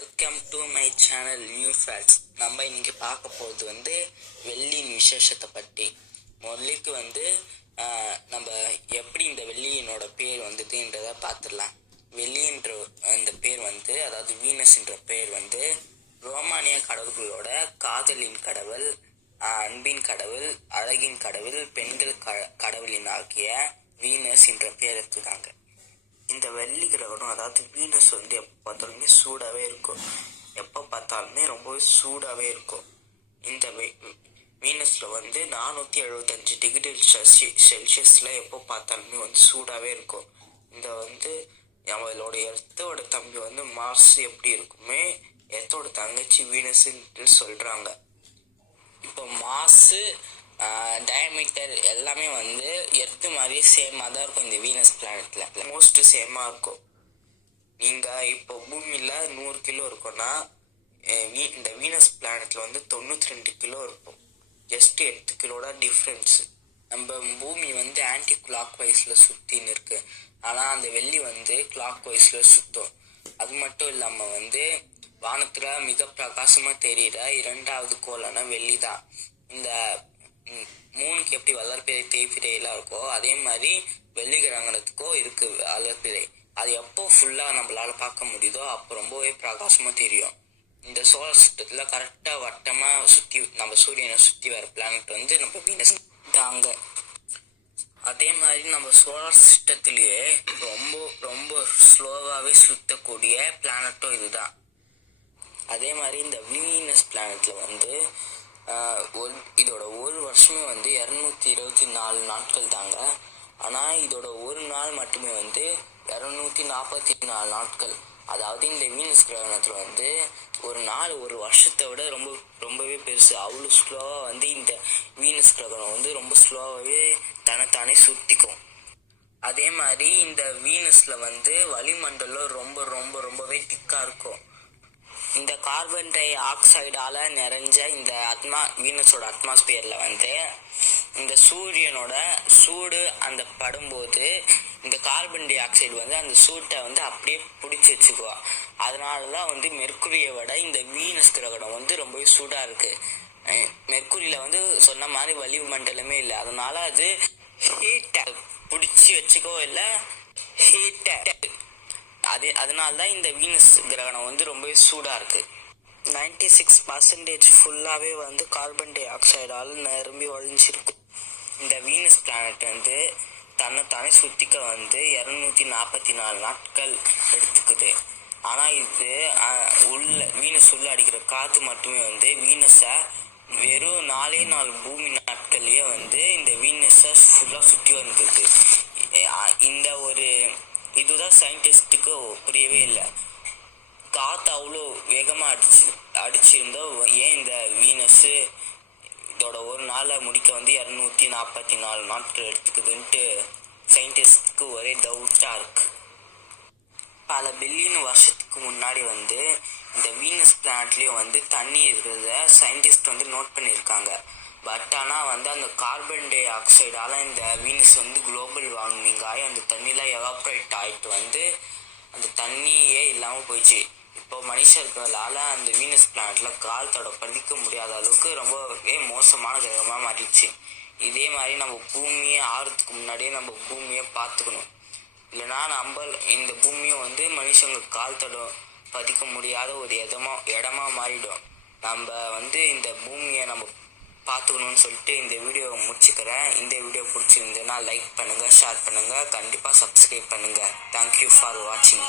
Welcome to my channel new facts நம்ம இன்னைக்கு பார்க்க போகிறது வந்து வெள்ளியின் விசேஷத்தை பற்றி முதலுக்கு வந்து நம்ம எப்படி இந்த வெள்ளியினோட பேர் வந்ததுன்றதை பார்த்துடலாம். வெள்ளின்ற அந்த பேர் வந்து அதாவது வீனஸ்ன்ற பேர் வந்து ரோமானிய கடவுள்களோட காதலின் கடவுள் அன்பின் கடவுள் அழகின் கடவுள் பெண்கள் க கடவுளின் ஆகிய வீனஸ் என்ற பேர் எடுத்துக்காங்க இந்த வெள்ளி கிரகணம் அதாவது வீனஸ் வந்து எப்போ பார்த்தாலுமே சூடாகவே இருக்கும். எப்போ பார்த்தாலுமே ரொம்பவே சூடாகவே இருக்கும். இந்த வீனஸில் வந்து நானூற்றி எழுபத்தஞ்சு டிகிரி செல்சி செல்சியஸில் எப்போ பார்த்தாலுமே வந்து சூடாகவே இருக்கும். இந்த வந்து அவளோட எர்த்தோட தம்பி வந்து மார்ஸ் எப்படி இருக்குமே எர்த்தோட தங்கச்சி வீனஸ்ன்ட்டு சொல்கிறாங்க இப்போ மாசு டயமீட்டர் எல்லாமே வந்து எர்த்து மாதிரியே சேமாக தான் இருக்கும் இந்த வீனஸ் பிளானட்ல மோஸ்ட் சேமாக இருக்கும். நீங்கள் இப்போ பூமியில் நூறு கிலோ இருக்கும்னா வீ- இந்த வீனஸ் பிளானட்ல வந்து தொண்ணூற்றி ரெண்டு கிலோ இருக்கும். ஜஸ்ட் எட்டு கிலோட டிஃப்ரென்ஸ் நம்ம பூமி வந்து ஆன்டி கிளாக் வைஸில் சுற்றின்னு இருக்கு. ஆனால் அந்த வெள்ளி வந்து கிளாக் வைஸில் சுற்றும் அது மட்டும் இல்லாமல் வந்து வானத்தில் மிக பிரகாசமாக தெரிகிற இரண்டாவது கோளான வெள்ளி தான். இந்த மூணுக்கு எப்படி வளர்ப்பிறை தேய்பிறையெல்லாம் இருக்கோ அதே மாதிரி வெள்ளி கிரகணத்துக்கோ இருக்கு வளர்ப்பிறை. அது எப்போ ஃபுல்லாக நம்மளால பார்க்க முடியுதோ அப்போ ரொம்பவே பிரகாசமாக தெரியும். இந்த சோழ சிஸ்டத்தில் கரெக்டாக வட்டமாக சுற்றி நம்ம சூரியனை சுற்றி வர பிளானட் வந்து நம்ம வீனஸ் தாங்க. அதே மாதிரி நம்ம சோலார் சிஸ்டத்திலேயே ரொம்ப ரொம்ப ஸ்லோவாகவே சுற்றக்கூடிய பிளானட்டும் இதுதான். அதே மாதிரி இந்த வீனஸ் பிளானட்ல வந்து ஒரு இதோட ஒரு வருஷமே வந்து இரநூத்தி இருபத்தி நாலு நாட்கள் தாங்க ஆனால் இதோட ஒரு நாள் மட்டுமே வந்து இரநூத்தி நாற்பத்தி நாலு நாட்கள். அதாவது இந்த வீனஸ் கிரகணத்தில் வந்து ஒரு நாள் ஒரு வருஷத்தை விட ரொம்ப ரொம்பவே பெருசு. அவ்வளோ ஸ்லோவாக வந்து இந்த வீனஸ் கிரகணம் வந்து ரொம்ப ஸ்லோவாகவே தனத்தானே சுற்றிக்கும் அதே மாதிரி இந்த வீனஸில் வந்து வளிமண்டலம் ரொம்ப ரொம்ப ரொம்பவே திக்காக இருக்கும். இந்த கார்பன் டை ஆக்சைடால நிறைஞ்ச இந்த அட்மா வீனஸோட அட்மாஸ்பியர்ல வந்து இந்த சூரியனோட சூடு அந்த படும்போது இந்த கார்பன் டை ஆக்சைடு வந்து அந்த சூட்டை வந்து அப்படியே பிடிச்சி வச்சுக்குவோம் அதனால தான் வந்து மெர்க்குரியை விட இந்த வீனஸ் கிரகணம் வந்து ரொம்பவே சூடாக இருக்கு. மெர்க்குரியில் வந்து சொன்ன மாதிரி வளிமண்டலமே இல்லை. அதனால அது ஹீட்டை பிடிச்சி வச்சுக்கோ இல்லை ஹீட்டை அது அதனால தான் இந்த வீனஸ் கிரகணம் வந்து ரொம்பவே சூடாக இருக்கு. நைன்டி சிக்ஸ் பர்சன்டேஜ் ஃபுல்லாகவே வந்து கார்பன் டை ஆக்சைடால் நிரம்பி ஒழிஞ்சிருக்கு. இந்த வீனஸ் பிளானட் வந்து தன்னைத்தானே சுத்திக்க வந்து இரநூத்தி நாற்பத்தி நாலு நாட்கள் எடுத்துக்குது. ஆனால் இது உள்ள வீனஸ் உள்ள அடிக்கிற காற்று மட்டுமே வந்து வீனஸை வெறும் நாலே நாலு பூமி நாட்கள்லேயே வந்து இந்த வீனஸை ஃபுல்லாக சுற்றி வந்தது இந்த ஒரு தான் சயின்டிஸ்ட்டுக்கு புரியவே இல்லை. காற்று அவ்வளோ வேகமாக அடிச்சு அடிச்சிருந்தோ ஏன் இந்த வீனஸு இதோட ஒரு நாளை முடிக்க வந்து இரநூத்தி நாற்பத்தி நாலு நாட்கள் எடுத்துக்குதுன்ட்டு சயின்டிஸ்ட்க்கு ஒரே டவுட்டாக இருக்கு. பல பில்லியன் வருஷத்துக்கு முன்னாடி வந்து இந்த வீனஸ் பிளானட்லேயும் வந்து தண்ணி இருக்கிறத சயின்டிஸ்ட் வந்து நோட் பண்ணியிருக்காங்க. பட் ஆனால் வந்து அந்த கார்பன் டை ஆக்சைடால இந்த வீனஸ் வந்து குளோபல் வார்மிங் ஆகி அந்த தண்ணியில் எவாப்ரேட் ஆகிட்டு வந்து அந்த தண்ணியே இல்லாமல் போயிடுச்சு. இப்போ மனுஷர்களால் அந்த வீனஸ் பிளானட்ல கால் தட பதிக்க முடியாத அளவுக்கு ரொம்பவே மோசமான கிரகமாக மாறிடுச்சு. இதே மாதிரி நம்ம பூமியை ஆறுறதுக்கு முன்னாடியே நம்ம பூமியை பார்த்துக்கணும். இல்லைன்னா நம்ம இந்த பூமியும் வந்து மனுஷங்க கால் தடம் பதிக்க முடியாத ஒரு இடமா இடமா மாறிடும். நம்ம வந்து இந்த பூமியை நம்ம பார்த்துக்கணும்னு சொல்லிட்டு இந்த வீடியோவை முடிச்சுக்கிறேன். இந்த வீடியோ பிடிச்சிருந்ததுன்னா லைக் பண்ணுங்கள் ஷேர் பண்ணுங்கள் கண்டிப்பாக சப்ஸ்கிரைப் பண்ணுங்கள் தேங்க்யூ ஃபார் வாட்சிங்